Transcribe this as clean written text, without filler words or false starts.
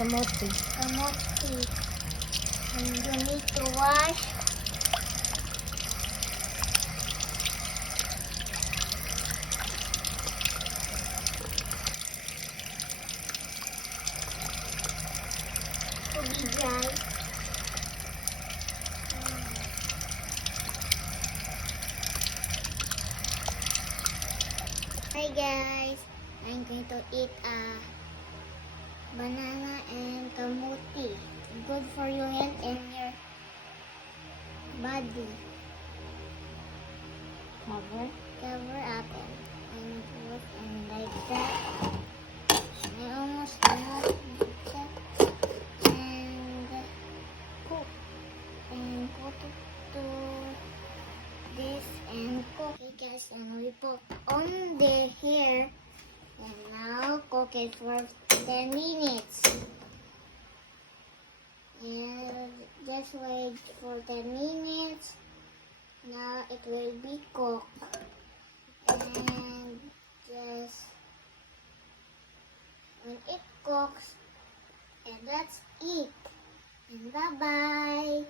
Kamote. Kamote. And you need to wash. To be dry. Hi guys, I'm going to eat a banana and kamuti. Good for your health and your body. Cover up and put and like that. I almost done and cook and put it to this and cook it guys, and we put on the hair and now cook it for 10 minutes. And just wait for 10 minutes. Now it will be cooked. And just when it cooks, and that's it. And bye bye.